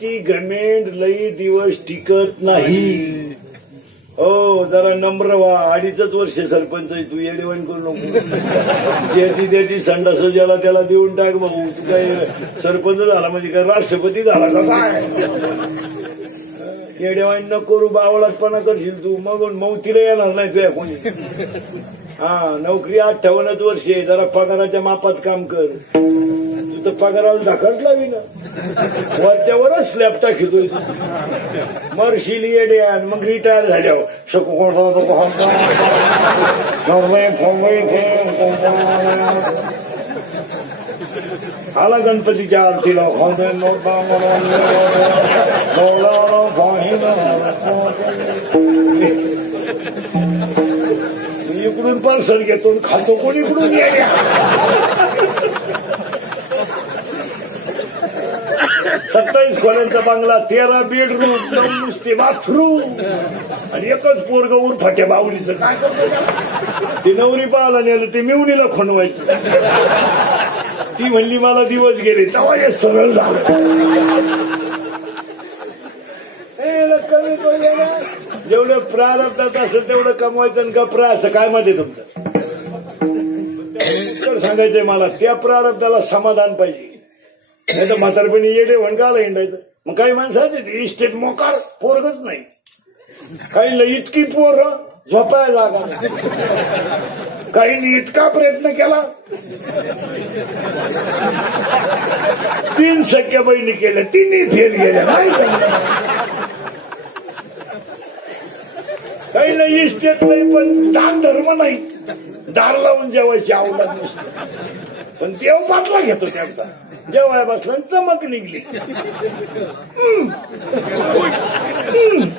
पैशाची घमेंड लई दिवस टिकत नाही. हो जरा नम्र व्हा. 2.5 वर्ष सरपंच आहे तू. येडेवण करू नको. ज्याची संडास ज्याला त्याला देऊन टाक भाऊ. तू काय सरपंच झाला म्हणजे काय राष्ट्रपती झाला का काय? येडेवाण न करू. बावळातपणा करशील तू. मग मौतीला येणार नाही तुया कोणी. हा नोकरी 58 वर्षे. जरा पगाराच्या मापात काम कर. तू तर पगाराला धाकट लावी ना. वरच्यावरच स्लॅब टाकीतोय. मरशील येड्या. मग रिटायर झाल्यावर आला गणपतीच्या आरतीला इकडून पार्सल घेतो खातो कोण इकडून येड्या. 27 खोल्यांचा बंगला, 13 बेडरूम, 9 नुसते बाथरूम आणि एकच पोरग उरफाट्या बावडीचं. काय करतो ते? नवरी पाहायला नेलं ते मिवणीला खणवायचं. ती म्हणली मला दिवस गेले. तेव्हा हे सरळ झालं. जेवढं प्रारब्धात असेल तेवढं कमवायचं आणि गप्रा असं काय मध्ये तुमचं सांगायचंय मला. त्या प्रारब्धाला समाधान पाहिजे. नाही तर म्हातारपणी येडे वणकाला हिंडायचं. मग काही माणसं इस्टेट मोकार पोरगच नाही. काही इतकी पोर झोपाय जागा. काही इतका प्रयत्न केला. 3 सख्या बहिणी केल्या. 3 फेल गेल्या. काही नाही इस्टेट नाही पण दान धर्म नाही. दार लावून जेवायची आवडत नसते. पण देव बाटला घेतो त्यांचा. जेवाय बसला चमक निघली.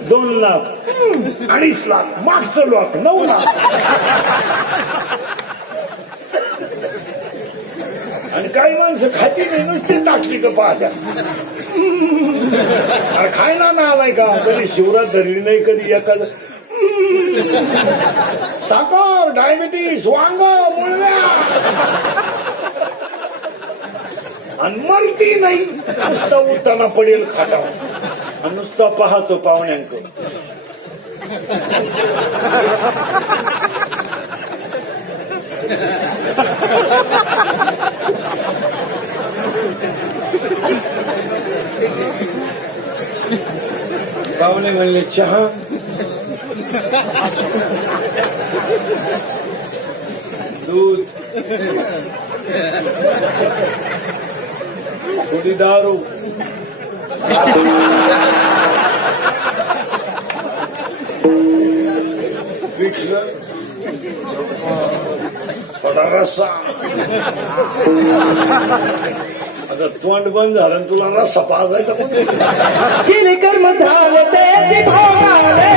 2 लाख, 2.5 लाख, मागचं लाख 9 लाख. आणि काही माणसं खाती नाही नुसती टाकली का पाहत्या. खायला ना आलाय का? कधी शिवरात धरली नाही. कधी एखादं साखर, डायबिटीस, वांग, मुळव्या आणि मरती नाही. नुसता उठताना पडेल खाटावर आणि नुसता पाहतो पाहुण्यांक. पाहुणे म्हणले चहा. दूध, थोडी दारू, पिठलं, थोडा रस्सा. आता तोंड बंद झालं तुला रस्सा पाजायचा कोणी? केले कर्म झाले ते भोगाले.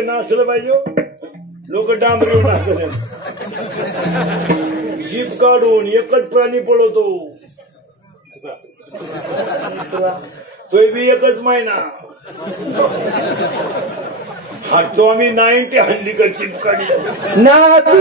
नाचलं पाहिजे. लोक डांबरी नाचले. जीप काढून एकच प्राणी पळवतो. तो बी एकच महिना. हाटतो आम्ही नाही ते हल्ली कशी काढली ना तू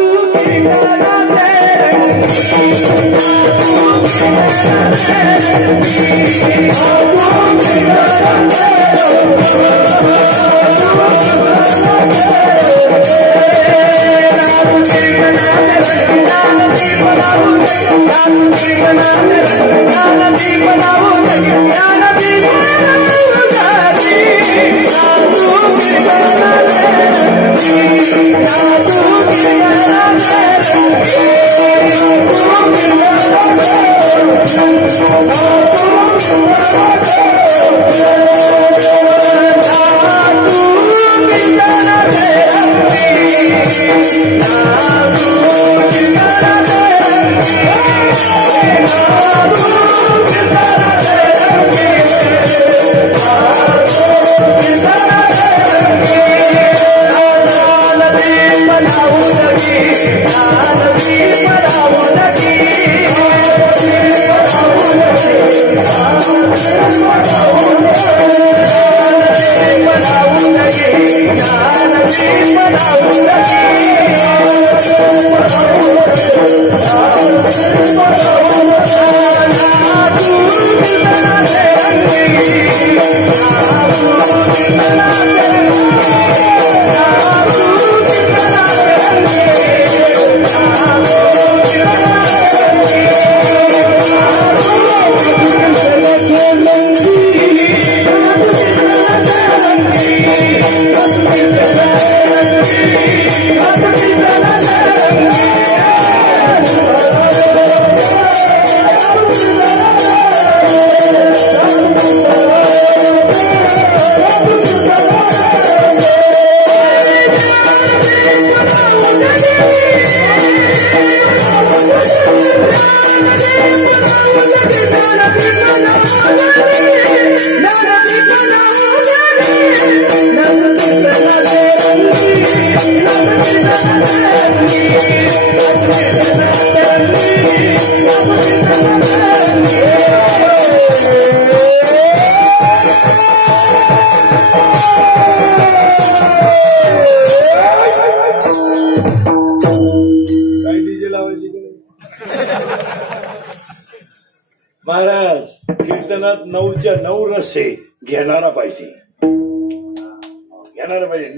महाराज कीर्तनात 9च्या 9 रस आहे घेणारा पाहिजे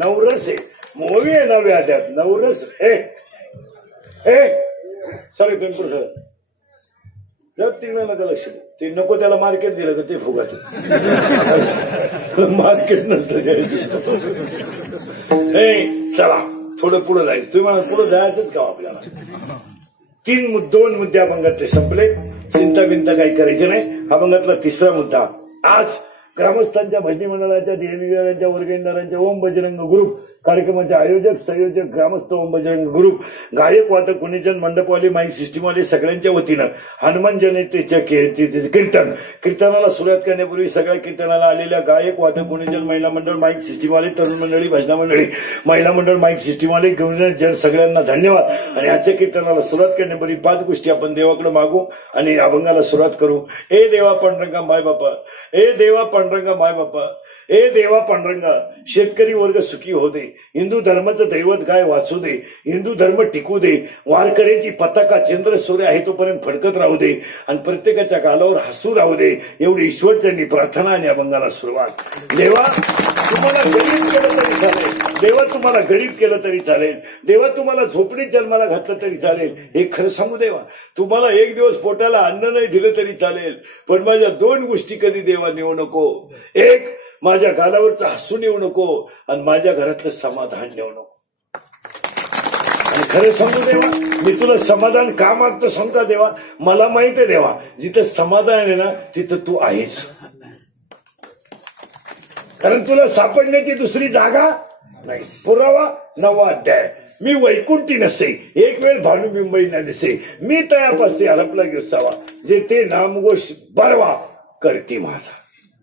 9 रस आहे मोवी आहे नव्या त्यात 9 रस हे सॉरी टेम्पो सर जर तिकडे लक्ष ते नको त्याला मार्केट दिलं तर ते फुगात मार्केट नसतं चला थोडं पुढे जायचं तुम्ही मला पुढे जायचंच का आपल्याला 2 मुद्दे अभंगातले संपले चिंता बिंता काही करायचे नाही अभंगातला 3रा मुद्दा आज ग्रामस्थांच्या भजनी मंडळाच्या देणगीदारांच्या वर्गणीदारांच्या ओम बजरंग ग्रुप कार्यक्रमाचे आयोजक संयोजक ग्रामस्थ ओम बजरंग ग्रुप गायक वादक गुणीजन मंडपवाले माईक सिस्टीमवाले सगळ्यांच्या वतीनं हनुमान जयंतीच्या कीर्तनाला सुरुवात करण्यापूर्वी सगळ्या कीर्तनाला आलेल्या गायक वादक गुणीजन महिला मंडळ माईक सिस्टीमवाले तरुण मंडळी भजना मंडळी महिला मंडळ माईक सिस्टीमवाले गुणीजन सगळ्यांना धन्यवाद आणि आजच्या कीर्तनाला सुरुवात करण्यापूर्वी 5 गोष्टी आपण देवाकडे मागू आणि अभंगाला सुरुवात करू ए देवा पांडुरंगा माय बापा ए देवा पांडुरंगा माय बापा ए देवा पांडुरंगा शेतकरी वर्ग सुखी हो दे हिंदू धर्माचं दैवत गाय वाचू दे हिंदू धर्म टिकू दे वारकऱ्याची पताका चंद्र सूर्य आहे तोपर्यंत फडकत राहू दे आणि प्रत्येकाच्या गालावर हसू राहू दे एवढी ईश्वरचरणी प्रार्थना आणि अभंगाला सुरुवात देवा तुम्हाला गरीब केलं तरी चालेल देवा तुम्हाला गरीब केलं तरी चालेल देवा तुम्हाला झोपडीत जन्माला घातलं तरी चालेल हे खरं सांगू देवा तुम्हाला एक दिवस पोटाला अन्न नाही दिलं तरी चालेल पण माझ्या 2 गोष्टी कधी देवा नेऊ नको एक माझ्या गालावरचं हसून येऊ नको आणि माझ्या घरातलं समाधान नेऊ नको आणि खरं सांगू देवा मी तुला समाधान का मागतो सांगता देवा मला माहित आहे देवा जिथं समाधान आहे ना तिथं तू आहेस कारण तुला सापडण्याची दुसरी जागा नाही पुरावा 9वा अध्याय मी वैकुंठी नसे एक वेळ भानुबिंबई न दिसे मी तयापासे हरपला घेसावा जे ते नामघोष बरवा करते माझा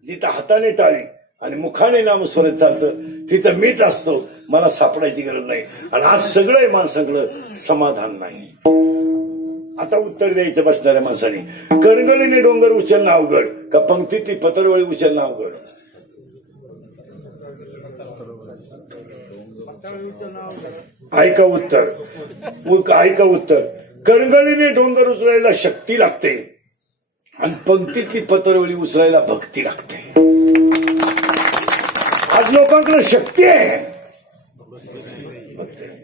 जिथं हाताने टाळी आणि मुखाने नाम स्वरत चालतं तिथं मीच असतो मला सापडायची गरज नाही आणि आज सगळं माणसाकडं समाधान नाही आता उत्तर द्यायचं बसणाऱ्या माणसाने कणगळीने डोंगर उचलणं अवघड का पंक्तीतली पतरवळी उचलणं अवघड ऐका उत्तर, ऐका उत्तर. करंगळीने डोंगर उचलायला शक्ती लागते आणि पंक्तीतली पत्रवळी उचलायला भक्ती लागते. आज लोकांकडे शक्ती आहे,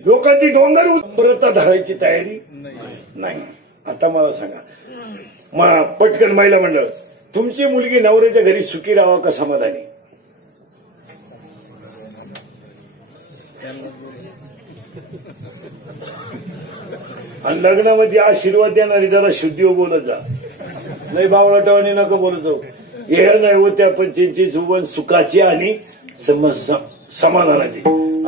लोकांची डोंगर व्रत धरायची तयारी नाही. आता मला सांगा, पटकन महिला मंडळ, तुमची मुलगी नवऱ्याच्या घरी सुखी राहावा का समाधानी? आणि लग्नामध्ये आशीर्वाद देणारी जरा शुद्धी बोलत जा, नाही बावळाटावानी नका बोलत जाऊ. हे नाही होत्या पण त्यांची जुवन सुखाची आणि समाधानाची.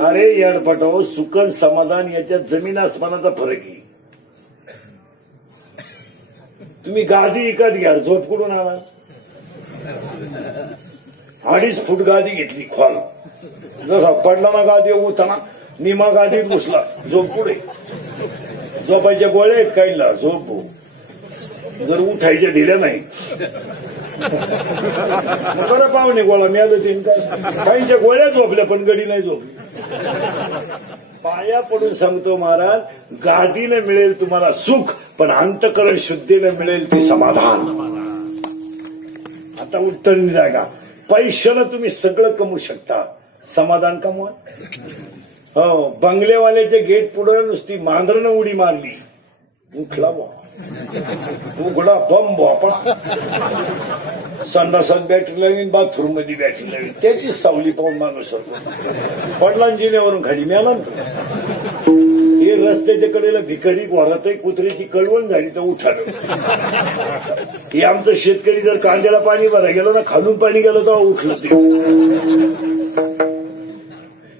अरे याडपटाव, सुख आणि समाधान याच्यात जमीन आसमानाचा फरक आहे. तुम्ही गादी विकत घ्या, झोप कुठून आणा? 2.5 फूट गादी घेतली खोल, जसा पडला ना गादी उताना निमा गादीत घुसला, झोप पुढे. झोपायच्या गोळ्या आहेत काहीला, झोप जर उठायच्या ढिल्या नाही बरं पाहुणे गोळा मिळालं तीन काय, काहींच्या गोळ्या झोपल्या पण गडी नाही झोपली. पाया पडून सांगतो महाराज, गादीने मिळेल तुम्हाला सुख, पण अंतकरण शुद्धीने मिळेल ते समाधान. आता उत्तर निरागा, पैशानं तुम्ही सगळं कमवू शकता, समाधान कमवा. हो, बंगलेवाल्याच्या गेट पुढे नुसती मांजरनं उडी मारली, उठला उघडा बम भोपा, संडासात बॅटरी लावीन, बाथरूम मध्ये बॅटरी लावीन, त्याची सावली पाहून माणूस होतो. पडलांजिन्यावरून खाली मिळाला ना. हे रस्त्याच्या कडेला भिकारी घोरात कुत्र्याची कळवण झाली तर उठालं. हे आमचं शेतकरी जर कांद्याला पाणी भरा गेलं ना, खालून पाणी गेलं तर उठलं ते.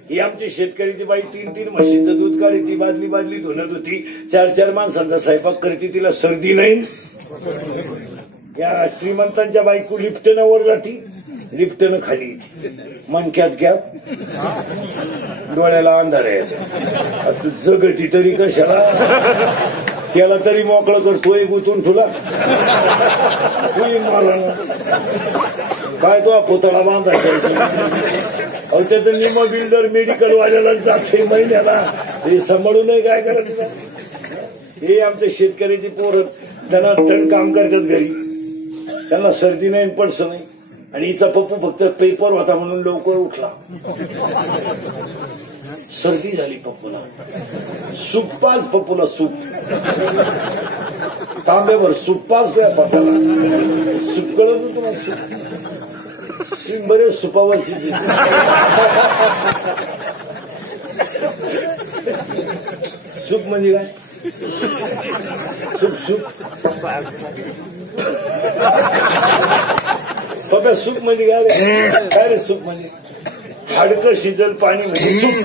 ही आमची शेतकरीची बाई 3 म्हशीचं दूध काढी, ती बादली धुणत होती. 4 माणसांचा स्वयंपाक करते, तिला सर्दी नाही. या श्रीमंतांच्या बायको लिफ्टनं वर जाती, लिफ्टनं खाली, मनक्यात घ्या, डोळ्याला अंधार आहे. तू जगती तरी कशाला, त्याला तरी मोकळं करतोय गुतून तुला. काय तो पुतळा बांधायचा, अहो त्याचं निम बिल्डर मेडिकल वाल्याला जाते महिन्याला, हे सांभाळू नये काय करायचं. हे आमच्या शेतकऱ्याची पोरं त्यांना तण काम करतात घरी, त्यांना सर्दी नाही पडस नाही. आणि हिचा पप्पू फक्त पेपर होता म्हणून लवकर उठला, सर्दी झाली पप्पूला. सूप पाच पप्पूला, सूप तांब्यावर सूप पाच द्या पप्पाला. सूप कळत होतं तुम्हाला? सूप बरेच सुपावरची सूप म्हणजे काय? सूप पप्या सूप म्हणजे काय रे? काय रे सूप म्हणजे? हाडकं शिजल पाणी म्हणजे सूप.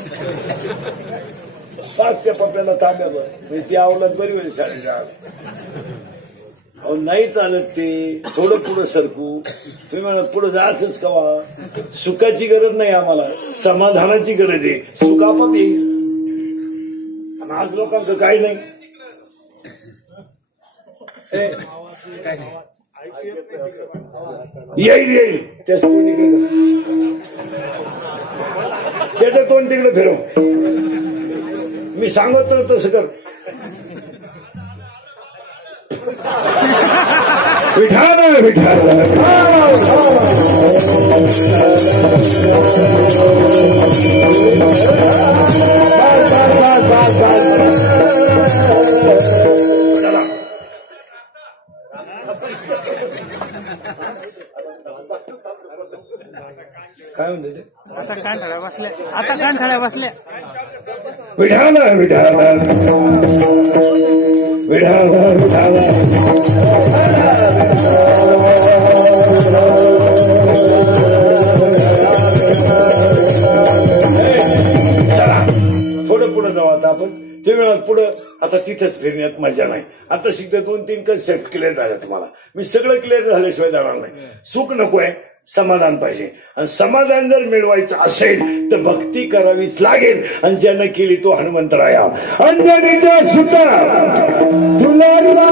पाच त्या पप्याला तांब्यावर, म्हणजे ती आवलात बरी वेळ शाळेत जा. अहो नाही चालत ते, थोडं पुढं सरकू. तुम्ही म्हणा पुढं जायचंच कवा? सुखाची गरज नाही आम्हाला, समाधानाची गरज आहे. सुख आपाप येईल. आज लोकांचं काही नाही. येईल त्याच तोंड तिकडे, त्याचं तोंड तिकडे फिरव. मी सांगतो तसं कर. विठाला विठाला काय म्हणते? आता कांठाळ्या बसल्या, आता कांठाळ्या बसल्या. विठाला विठाला विठाला विठाला. थोडं पुढे जाऊ आता आपण. तुम्ही पुढं आता तिथंच फिरण्यात मजा नाही. आता शिकता 2-3 कन्सेप्ट क्लिअर झाले तुम्हाला. मी सगळं क्लिअर झाल्याशिवाय जाणार नाही. सुख नकोय, समाधान पाहिजे. आणि समाधान जर मिळवायचं असेल तर भक्ती करावीच लागेल. आणि ज्यानं केली तो हनुमंतराया. अंजनीच्या सुता तुला बोला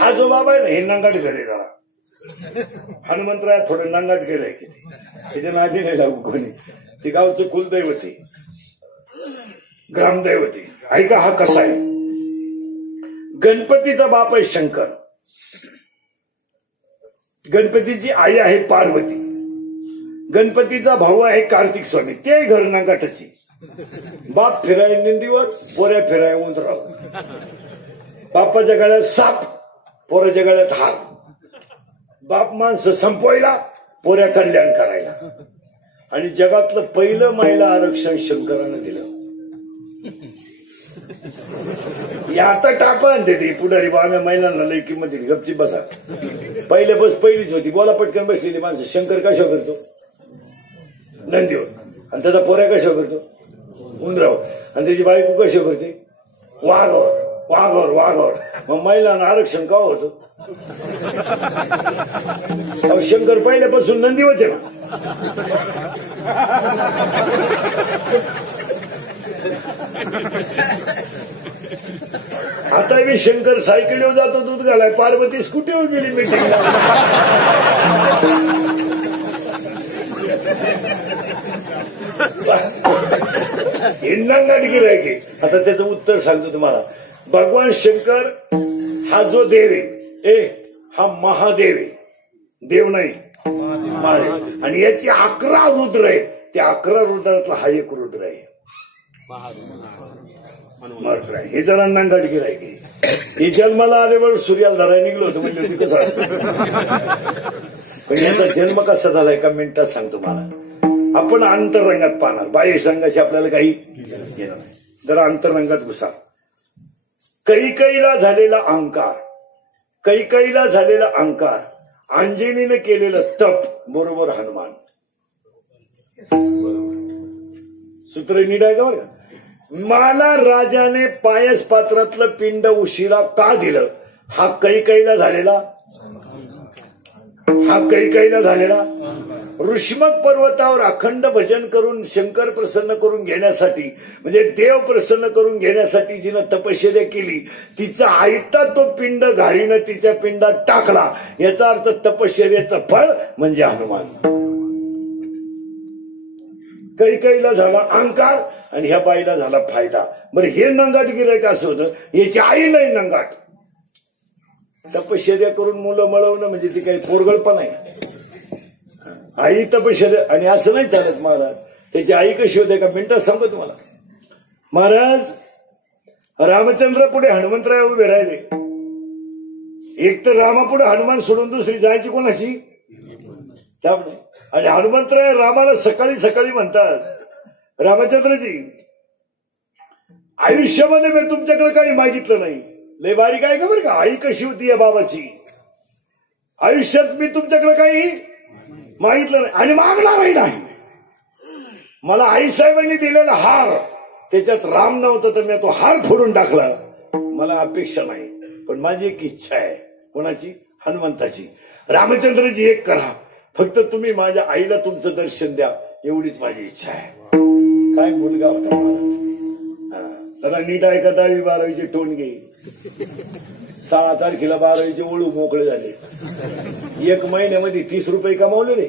हा जो बाबा आहे ना हे नांगाट घरी जरा हनुमंतराय थोडं नांगाट गेलंय की त्याच्या नादी नाही लागू कोणी ते गावचं कुलदैवती ग्रामदैवती. ऐका हा कसा आहे. गणपतीचा बाप आहे शंकर, गणपतीची आई आहे पार्वती, गणपतीचा भाऊ आहे कार्तिक स्वामी, ते घर नांगाटाची. बाप फिराय निंदीवर, पोऱ्या फिराय उंदरावर. बापाच्या गळ्यात साप, पोराच्या गळ्यात हार. बाप माणसं संपवायला, पोऱ्या कल्याण करायला. आणि जगातलं पहिलं महिला आरक्षण शंकरानं दिलं. आता टाका ते पुढारी बाम्या महिलांना लई किंमत दिली. गपची बसा. पहिल्यापासून पहिलीच होती. बोला पटकन बसलेली माणसं. शंकर कशा करतो? नंदीवर. आणि त्याचा पोऱ्या कशा करतो? उंदरावर. आणि त्याची बायको कशी करते? वाघावर. वाघावर वाघावर. मग महिलांना आरक्षण का होतं? शंकर पहिल्यापासून नंदीवच आहे ना. आता मी शंकर सायकलीवर जातो दूध घालाय, पार्वती स्कूटीवर गेली मीटिंगला. हे नांगाट गिरायके. आता त्याचं उत्तर सांगतो तुम्हाला. भगवान शंकर हा जो देव आहे, हा महादेव आहे. देव नाही, महादेव. आणि याची 11 रुद्र आहे. त्या 11 रुद्रातला हा एक रुद्र आहे. हे जरा नांगाट गिरायके. हे जन्माला आल्यावर सूर्याला धरायला निघलो होतो म्हणजे तिथं पण याचा जन्म कसा झालाय का मिनिटात सांगतो मला. आपण अंतररंगात पाहणार, बाह्य रंगाशी आपल्याला काही घेणार नाही. जरा अंतररंगात घुसा. कैकेयीला झालेला अहंकार, कैकेयीला झालेला अहंकार, अंजनीने केलेलं तप, बरोबर हनुमान. सूत्र नीट आहे का बरं. मला राजाने पायस पात्रातलं पिंड उशिरा का दिलं? हा कैकेयीला झालेला, हा कैकेयीला झालेला. ऋष्मक पर्वतावर अखंड भजन करून शंकर प्रसन्न करून घेण्यासाठी, म्हणजे देव प्रसन्न करून घेण्यासाठी जिनं तपश्चर्या केली, तिचा आयता तो पिंड घारीनं तिच्या पिंडात टाकला. याचा अर्थ तपश्चर्याचं फळ म्हणजे हनुमान. कैकेयीला झाला अहंकार आणि ह्या बाईला झाला फायदा. बरं हे नंगाट गिरायक असं होतं. याची आई नाही नंगाट. तपश्चर्या करून मुलं मळवणं म्हणजे ती काही पोरगळपण आहे. आई तपश्चर्या आणि असं नाही चालत महाराज. त्याची आई कशी होते का मिनिटात सांगतो तुम्हाला. महाराज रामचंद्र पुढे हनुमंतराय उभे राहिले. एक तर रामापुढे हनुमान सोडून दुसरी जायची कोणाची? त्यामुळे. आणि हनुमंतराय रामाला सकाळी सकाळी म्हणतात, रामचंद्रजी आयुष्यामध्ये मी तुमच्याकडे काही मागितलं नाही. लय बारीक आहे का बरं का. आई कशी होती या बाबाची. आयुष्यात मी तुमच्याकडे काही मागितलं नाही आणि मागणारही नाही. मला आईसाहेबांनी दिलेला हार, त्याच्यात राम नव्हतं तर मी तो हार फोडून टाकला. मला अपेक्षा नाही, पण माझी एक इच्छा आहे. कोणाची? हनुमंताची. रामचंद्रजी एक करा, फक्त तुम्ही माझ्या आईला तुमचं दर्शन द्या, एवढीच माझी इच्छा आहे. काय मुलगा होता मला. जरा नीट ऐका. 10वी 12वीचे टोणगे 6 तारखेला 12वीचे ओळू मोकळे झाले. 1 महिन्यामध्ये 30 रुपये कमावले रे.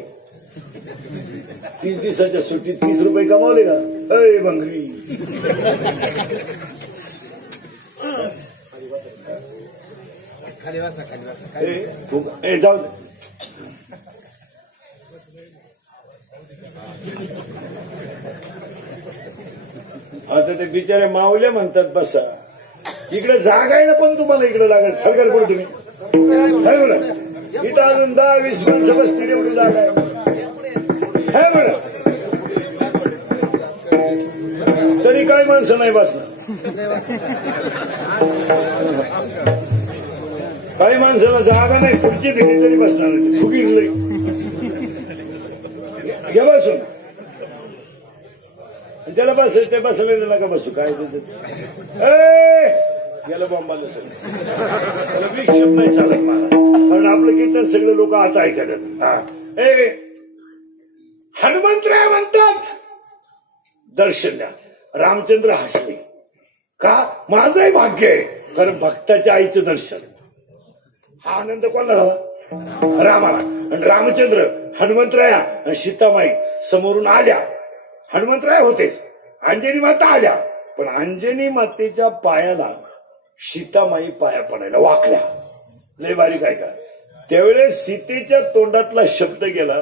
30 दिवसाच्या सुट्टीत 30 रुपये कमावले का? अय भंगरी. जाऊ दे. आता ते बिचारे माऊल्या म्हणतात बसा. इकडे जागा आहे ना, पण तुम्हाला इकडे लागत सरकार पण तुम्ही काय बोला. इथं अजून 10-20 माणसं बसतील एवढी जागा आहे. काय बोला. तरी काही माणसं नाही बसणार. काही माणसाला जागा नाही, खुर्ची दिली तरी बसणार फुगीर नाही. घ्या बसून, त्याला बस ते बसलेलं नका बसू. काय याला बॉम्बाला सगळं त्याला विक्षेप नाही चालत मला, कारण आपलं कीर्तन सगळे लोक आता ऐकतात. हनुमंतराय म्हणतात दर्शन द्या. रामचंद्र हसले. का? माझंही भाग्य आहे, कारण भक्ताच्या आईचं दर्शन. हा आनंद कोणाला झाला? रामाला. आणि रामचंद्र हनुमंतराया आणि सीतामाई समोरून आल्या. हनुमंतराय होतेच, अंजनी माता आल्या, पण अंजनी मातेच्या पायाला सीतामाई पाया पडायला वाकल्या. लय बारीक आहे का? त्यावेळेस सीतेच्या तोंडातला शब्द गेला,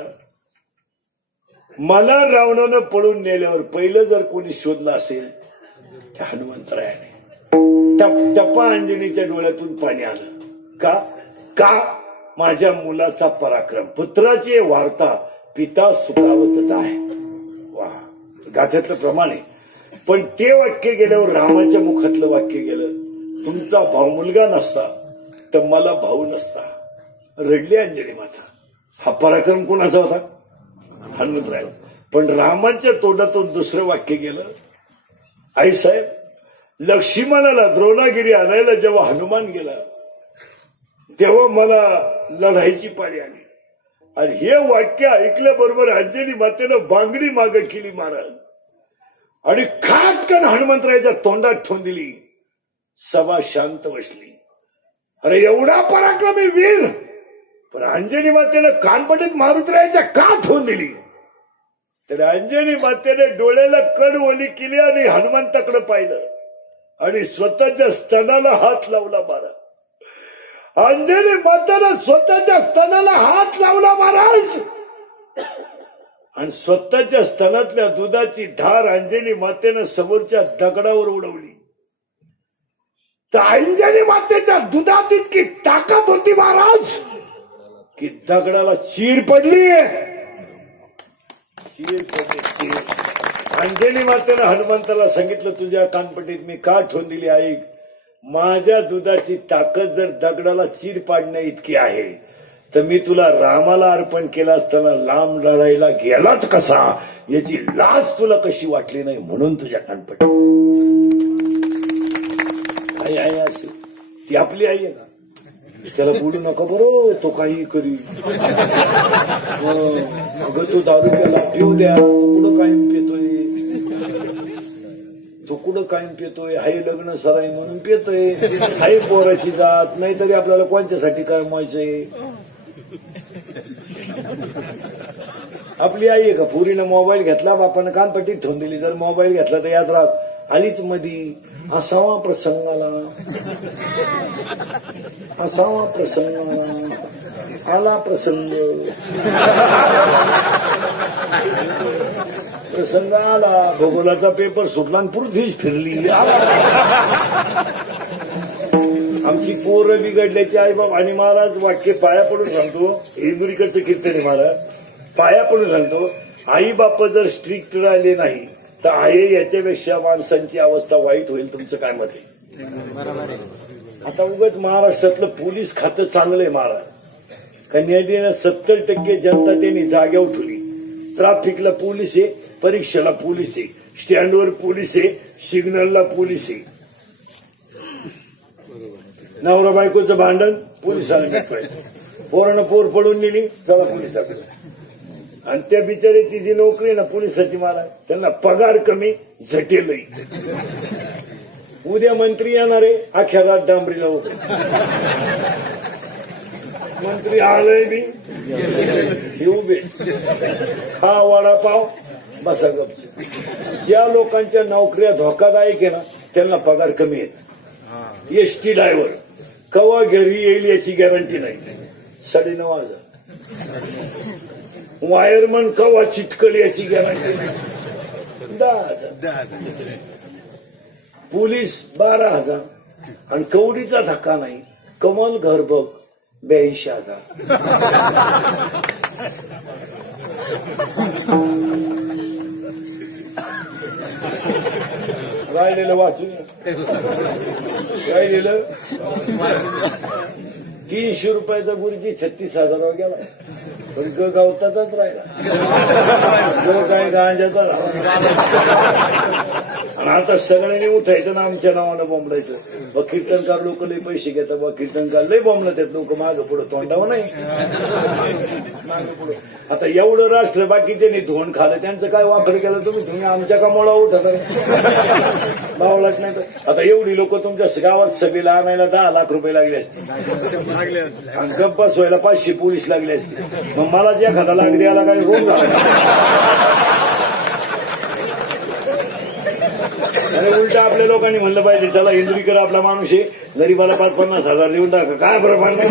मला रावणानं पळून नेल्यावर पहिलं जर कोणी शोधलं असेल त्या हनुमंतरायाने. टप्पा अंजनीच्या डोळ्यातून पाणी आलं. का? का? माझ्या मुलाचा पराक्रम, पुत्राची वार्ता पिता सुखावतच आहे. वा, गाथ्यातलं प्रमाण आहे. पण ते वाक्य गेल्यावर रामाच्या मुखातलं वाक्य गेलं, तुमचा भाऊ मुलगा नसता तर मला भाऊ नसता. रडली अंजनी माता. हा पराक्रम कोणाचा होता? हनुमंतराय. पण रामाच्या तोंडातून दुसरं वाक्य गेलं, आई साहेब, लक्ष्मणाला द्रोणागिरी आणायला जेव्हा हनुमान गेला तेव्हा मला लढायची पाळी आली. आणि हे वाक्य ऐकल्याबरोबर अंजनी मातेनं बांगडी मागे केली महाराज, आणि खाटकन हनुमंतरायाच्या तोंडात ठेवून दिली. सभा शांत बसली. अरे एवढा पराक्रमी वीर, पण अंजनी मातेनं कानपटीत मारुतरायाच्या का ठेवून दिली? तर अंजनी मातेने डोळ्याला कड ओली केली आणि हनुमंताकडे पाहिलं आणि स्वतःच्या स्तनाला हात लावला. महाराज, अंजनी मातेने स्वतःच्या स्तनाला हात लावला महाराज, आणि स्वतःच्या स्तनातल्या दुधाची धार अंजनी मातेनं समोरच्या दगडावर उडवली. तर अंजनी मातेच्या दुधात इतकी ताकद होती महाराज की दगडाला चीर पडली. चीर पडली. अंजनी मातेनं हनुमंताला सांगितलं, तुझ्या कानपटीत मी का ठेवून दिली? ऐक, माझ्या दुधाची ताकद जर दगडाला चीर पाडण्या इतकी आहे तर मी तुला रामाला अर्पण केलं असताना लांब लढायला गेलाच कसा याची लाज तुला कशी वाटली नाही, म्हणून तुझ्या कानपटीत. आई आहे अशी, ती आपली आई आहे का? त्याला बोलू नका बरो, तो काही करी. अगं तो दारू प्याला, पिऊ द्या. कुठं कायम पितोय तो, कुठं कायम पितोय? हाय लग्न सराई म्हणून पितोय, हाय पोराची जात, नाहीतरी आपल्याला कोणच्यासाठी काय माहिती? आपली आई आहे का? पुरीनं मोबाईल घेतला, बापानं कानपट्टीत ठेवून दिली. जर मोबाईल घेतला तर याद राहत आलीच मधी. असावा प्रसंगाला, असावा प्रसंगाला, आला प्रसंग, प्रसंग आला. भूगोलाचा पेपर सुटला आणि पृथ्वीच फिरली. आमची पोरं बिघडल्याची आई बाबा. आणि महाराज वाक्य पाया पडून सांगतो, हिंदुरीकडचं कीर्तन आहे महाराज, पाया पडून सांगतो, आई बाप जर स्ट्रिक्ट राहिले नाही तर आहे याच्यापेक्षा माणसांची अवस्था वाईट होईल. तुमचं काय मत आहे? आता उगाच महाराष्ट्रातलं पोलीस खातं चांगलं आहे महाराज. कन्यादीनं 70% जनता त्यांनी जाग्यावर ठेवली. ट्रॅफिकला पोलीस आहे, परीक्षेला पोलीस आहे, स्टँडवर पोलीस आहे, सिग्नलला पोलीस आहे. नवरा बायकोचं भांडण पोलिसाला मिटवायचं. पोरानं पोर पडून नेली, चला पोलिसाकडे. आणि त्या बिचारीची जी नोकरी ना पोलिसाची महाराज, त्यांना पगार कमी, झटेलही. उद्या मंत्री येणार आहे, अख्ख्या रात डांबरीला होते. मंत्री आलंय बी उभे, खा वडापाव, बसा गपचे. ज्या लोकांच्या नोकऱ्या धोकादायक आहे ना त्यांना पगार कमी आहेत. एसटी ड्रायव्हर कवा घरी येईल याची गॅरंटी नाही, 9,500. वायरमन कवा चिटकल याची गॅरंटी नाही, 10,000. पोलीस 12,000. आणि कवडीचा धक्का नाही, कमल घर बघ 82,000. राहिलेलं वाचून राहिलेलं 300 रुपयाचा गुरुजी 36,000 गेला. पण गावतातच राहिला जो काय गांजाचा आणि आता सगळ्यांनी उठायचं ना आमच्या नावानं बोंबलायचं. मग कीर्तनकार लोक लई पैसे घेतात. मग कीर्तनकार लई बोंबलं त्यात लोक मागं पुढं तोंडावं नाही मागं पुढं. आता एवढं राष्ट्र बाकीचे नाही धोंड खालं त्यांचं काय वापर केलं तुम्ही आमच्या कामाला उठा बावलाच नाही तर. आता एवढी लोक तुमच्या गावात सभेला आणायला 10 लाख रुपये लागले असते आणि गप्पा सोयला 500 पोलीस लागले असते. मग मला जे एखादा लाग द्यायला काही रोग झाला आणि उलट आपल्या लोकांनी म्हणलं पाहिजे त्याला इंद्रीकर आपला माणूस आहे गरीबाला 5-50,000 देऊन टाका काय बरं पाडणार.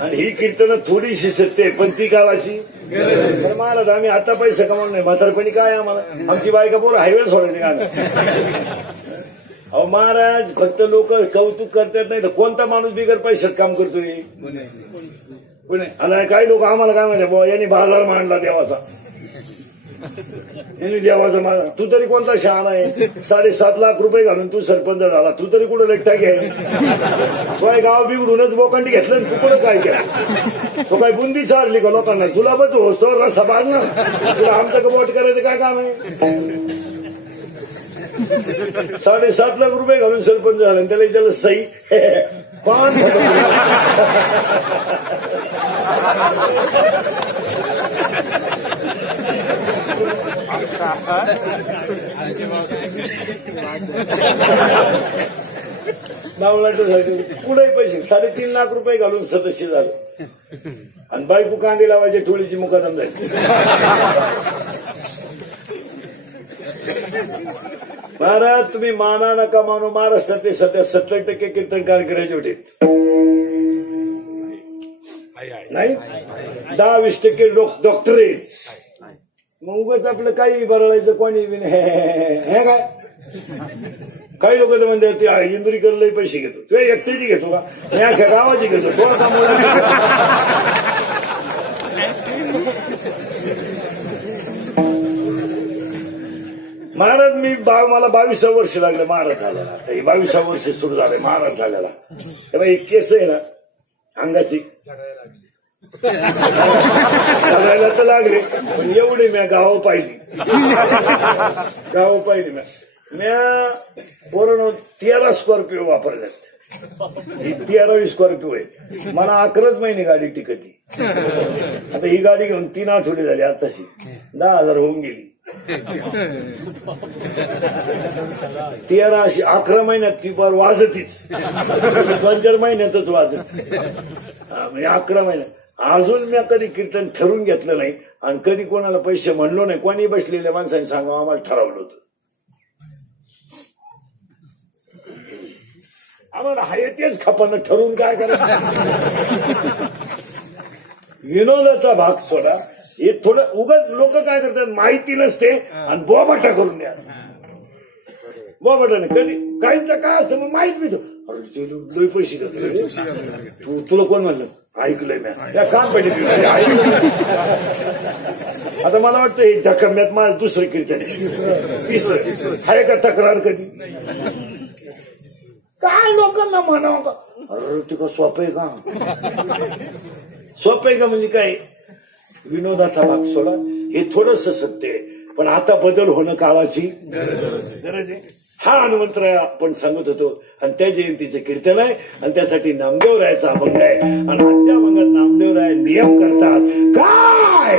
आणि ही कीर्तन थोडीशी सत्य आहे पण ती काळाची तर मला आम्ही आता पैसे कमावून नाही म्हातारपणी काय आम्हाला आमची बायका पोरं हायवे सोडायचे का. अहो महाराज फक्त लोक कौतुक करतात नाही तर कोणता माणूस बिगर पैशात काम करतोय पुणे. आणि काही लोक आम्हाला काय म्हणते बाबा यांनी बाजार मांडला देवाचा यांनी देवाचा मांडला. तू तरी कोणता शहाणा आहे 7.5 लाख रुपये घालून तू सरपंच झाला तू तरी कुठं लट्टा घे. तो गाव बिघडूनच बोकांडी घेतलं तू कुठं काय केलं. तो काय बुंदी चारली का लोकांना तुला बच होतो रस्ता बांधणार तुला आमचं कबोट करायचं काय काम आहे. 7.5 लाख रुपये घालून सरपंच झाला त्याला सही कोण कुठेही पैसे 3.5 लाख रुपये घालून सदस्य झालं आणि बायको कांदे लावायचे टोळीची मुकादम झाली. महाराज तुम्ही माना नका मानो महाराष्ट्रातले सध्या 70% कीर्तनकार ग्रॅज्युएट नाही 10-20% डॉक्टर आहेत. मग उगाच आपलं काही बरळायचं कोणी हे काय काही लोक म्हणजे ते इंदुरीकडे पैसे घेतो तू एकट्याची घेतो का मी अख्या गावाची घेतो थोडा महाराज मला 22 वर्ष लागले महाराज झालेला. हे 22 वर्ष सुरू झाले महाराज झालेला. तेव्हा एक केस आहे ना अंगाची करायला तर लागले पण एवढी म्या गाव पाहिली म्या पोरण 13 स्कॉर्पिओ वापरल्या. 13वी स्कॉर्पिओ आहे. मला 11 महिने गाडी टिकती. आता ही गाडी घेऊन 3 आठवडे झाले आताशी 10,000 होऊन गेली. 13 अशी 11 महिन्यात ती बार वाजतीच 2-4 महिन्यातच वाजत म्हणजे 11 महिन्यात. अजून मी कधी कीर्तन ठरवून घेतलं नाही आणि कधी कोणाला पैसे म्हणलो नाही. कोणी बसलेल्या माणसाने सांगा आम्हाला ठरवलं होतं आम्हाला हाय तेच खपानं ठरवून काय करायचं. विनोदाचा भाग सोडा. हे थोडं उगाच लोक काय करतात माहिती नसते आणि बोबाटा करून द्या. बोबाटाने कधी काहींचा काय असतं मग माहित नाही तो पैसे देतो तुला कोण म्हणलं ऐकलंय मी त्या काम पाहिजे. आता मला वाटतं हे ढकम्यात माझं दुसरं कीर्तन 3रं आहे का तक्रार कधी काय लोकांना म्हणावं का अरे ते का सोपं आहे का सोपं आहे का म्हणजे काय विनोदाचा भाग सोडा. हे थोडंसं सत्य आहे पण आता बदल होणं काळाची गरज आहे. हा हनुमंतराय आपण सांगत होतो आणि त्या जयंतीचं कीर्तन आहे आणि त्यासाठी नामदेवरायाचा अभंग आहे. आणि आजच्या अभंगात नामदेवराय नियम करतात काय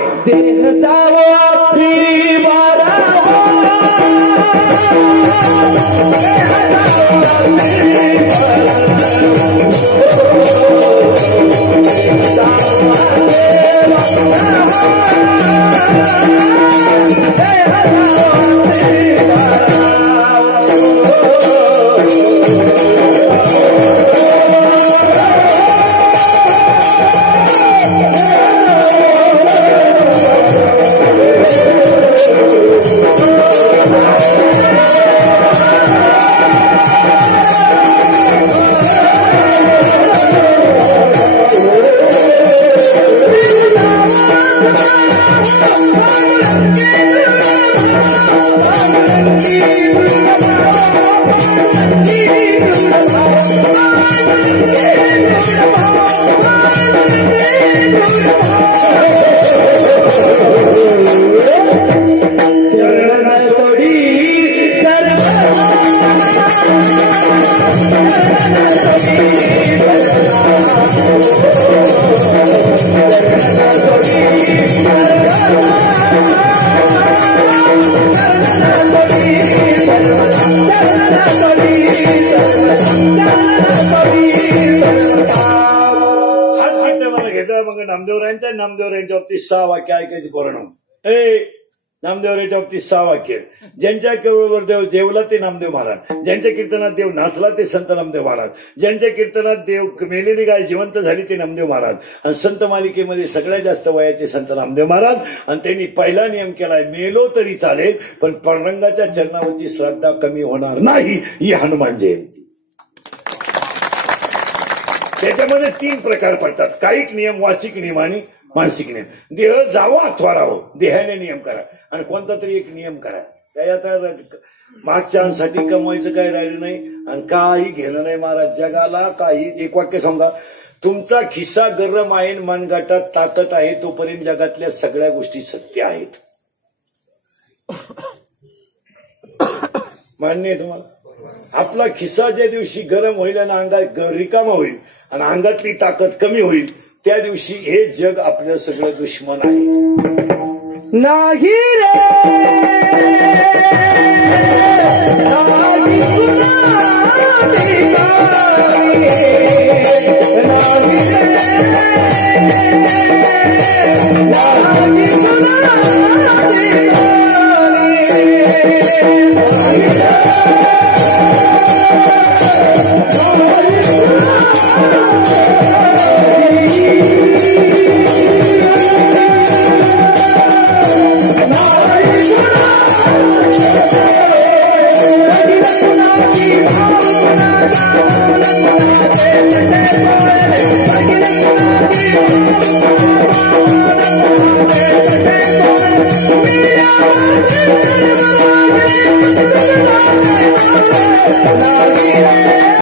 नामदेवरायांच्या बाबतीत 6 वाक्य ऐकायची परिणाम. नामदेवरायांच्या बाबतीत 6 वाक्य. ज्यांच्या केवळवर देव जेवला ते नामदेव महाराज, ज्यांच्या कीर्तनात देव नाचला ते संत नामदेव महाराज, ज्यांच्या कीर्तनात देव मेलेली गाय जिवंत झाली ते नामदेव महाराज, आणि संत मालिकेमध्ये सगळ्यात जास्त वयाचे संत नामदेव महाराज. आणि त्यांनी पहिला नियम केलाय, मेलो तरी चालेल पण पांडुरंगाच्या चरणावरची श्रद्धा कमी होणार नाही, ही हनुमान जयंती. त्याच्यामध्ये 3 प्रकार पडतात, कायिक नियम, वाचिक नियम आणि मानसिक नियम. देह जावो अथवा राहो, देहाने नियम करा आणि कोणता तरी एक नियम करा. काय आता मागच्यांसाठी कमवायचं काही राहिलं नाही आणि काही घेणं नाही महाराज जगाला. काही एक वाक्य सांगा, तुमचा खिस्सा गरम आहे, मनगटात ताकद आहे, तोपर्यंत जगातल्या सगळ्या गोष्टी सत्य आहेत. मान्य आहे तुम्हाला? आपला खिस्सा ज्या दिवशी गरम होईल आणि अंगात रिकामा होईल आणि अंगातली ताकद कमी होईल, त्या दिवशी हे जग आपलं सगळं दुश्मन आहे. नाही रे Yeah.